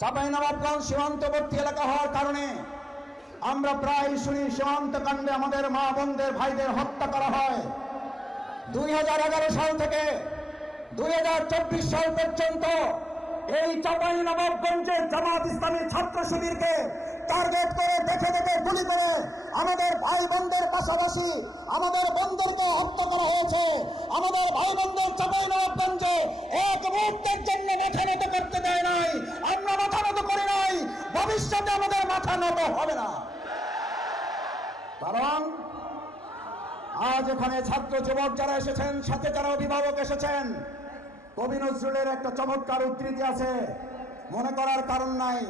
চাঁপাইনবাবগঞ্জ সীমান্তবর্তী এলাকা হওয়ার কারণে আমরা প্রায় শুনি সীমান্ত কাণ্ডে আমাদের মা বোনদের ভাইদের হত্যা করা হয়। 2011 সাল থেকে 2024 সাল পর্যন্ত এই চাঁপাইনবাবগঞ্জের জামাত ইসলামী ছাত্র শিবিরকে টার্গেট করে দেখে দেখে গুলি করে আমাদের ভাই বোনদের পাশাপাশি আমাদের বোনদেরকে হত্যা করা হয়েছে। আমাদের ভাই বোনদের চাঁপাইনবাবগঞ্জে এক মুহূর্তের জন্য মাথা নত করতে দেয় নাই। আমরা মাথা নত করি নাই, ভবিষ্যতে আমাদের মাথা নত হবে না। কারণ আজ এখানে ছাত্র যুবক যারা এসেছেন, সাথে যারা অভিভাবক এসেছেন, কবি নজরুলের একটা চমৎকার উদ্ধৃতি আছে, মনে করার কারণ নাই।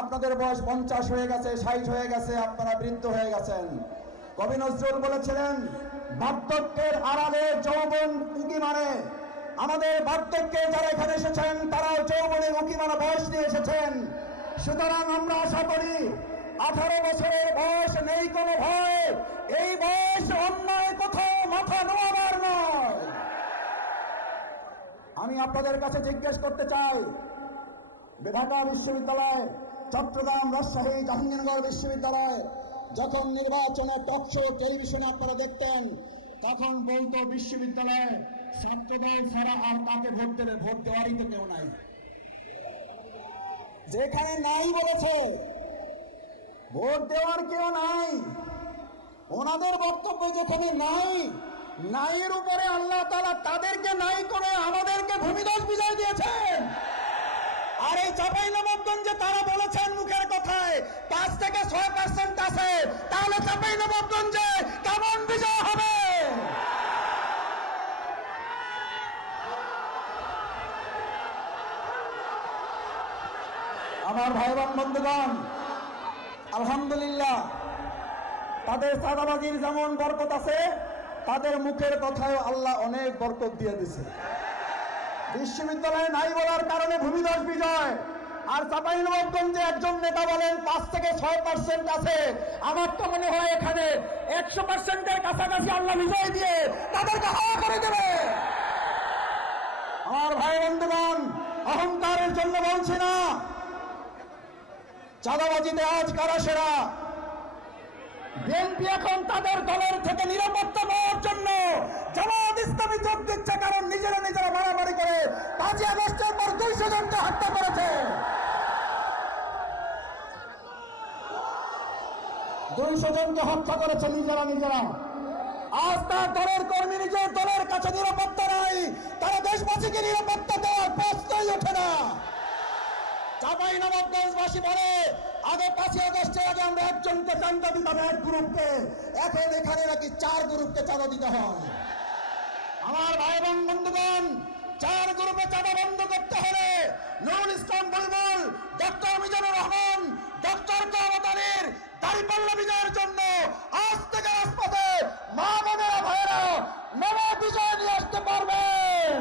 আপনাদের বয়স 50 হয়ে গেছে, 60 হয়ে গেছে, আপনারা বৃদ্ধ হয়ে গেছেন। কবি নজরুল বলেছিলেন, বার্ধক্যের আড়ালে যৌবন উঁকি মারে। আমাদের বার্ধক্যে যারা এখানে এসেছেন তারাও যৌবনে উঁকি মারা বয়স নিয়ে এসেছেন। সুতরাং আমরা আশা করি 18 বছরের বয়স নেই কোনো ভয়। এই বয়স অন্যায় কোথাও মাথা নোয়াবার নয়। আমি আপনাদের কাছে জিজ্ঞেস করতে চাই, ঢাকা বিশ্ববিদ্যালয়, চট্টগ্রাম, রাজশাহী, জাহাঙ্গীরনগর বিশ্ববিদ্যালয় যখন নির্বাচনে টকশো টেলিভিশনে আপনারা দেখতেন, তখন বলতো বিশ্ববিদ্যালয়ে ছাত্রদল ছাড়া আর কাকে ভোট দেবে, ভোট দেওয়ারই তো কেউ নাই। যেখানে নাই বলেছে ভোট দেওয়ার কেউ নাই, ওনাদের বক্তব্য যেখানে নাই, নাইয়ের উপরে আল্লাহ তাআলা তাদেরকে নাই করে আমাদেরকে ভূমিধস বিজয় দিয়েছেন। আর এই চাঁপাইনবাবগঞ্জে তারা বলেছেন মুখের কথায় 5 থেকে 6% আছে, তাহলে চাঁপাইনবাবগঞ্জে কেমন বিজয় হবে? আমার ভাই বোন বন্ধুগণ, আলহামদুলিল্লাহ, তাদের চাঁদাবাজির যেমন বরকত আছে, তাদের মুখের কথায় আল্লাহ অনেক বরকত দিয়ে দিছে। বিশ্ববিদ্যালয়ে নাই বলার কারণে ভূমিধস বিজয়। আর চাঁপাইনবাবগঞ্জে একজন নেতা বলেন 5 থেকে 6% আছে। আমার তো মনে হয় এখানে 100%-এর কাছাকাছি আল্লাহ বিজয় দিয়ে তাদেরকে হাওয়া করে দেবে। আমার ভাই বন্ধুগণ, অহংকারের জন্য বলছি না, চাঁদাবাজিতে আজ কারা সেরা। বিএনপি এখন তাদের দলের থেকে নিরাপত্তা পাওয়ার জন্য জামাত ইসলামী যোগ দিচ্ছে, কারণ নিজেরা মারামারি করে 5 আগস্টের পর 200 জনকে হত্যা করেছে। 200 জনকে হত্যা করেছে নিজেরা। আজ তার দলের কর্মী নিজের দলের কাছে নিরাপত্তা নাই, তারা দেশবাসীকে নিরাপত্তা দেওয়ার প্রশ্নই ওঠে না। চাঁপাইনবাবগঞ্জবাসী বলে, আগে 5 আগস্টের আগে আমরা একজনকে চাঁদা দিতাম, এক গ্রুপকে, এখন এখানে নাকি 4 গ্রুপকে চাঁদা দিতে হয়। আমার ভাই বোন বন্ধুগণ, 4 গ্রুপে চাঁদা বন্ধ করতে হলে নুরুল ইসলাম বুলবুল, ডক্টর মিজানুর রহমান, ডক্টর কাওয়াত আলীর দাঁড়িপাল্লা বিজয়ের জন্য আজ থেকে রাজপথে মা বোনেরা ভাইয়েরা নব বিজয় নিয়ে আসতে পারবেন।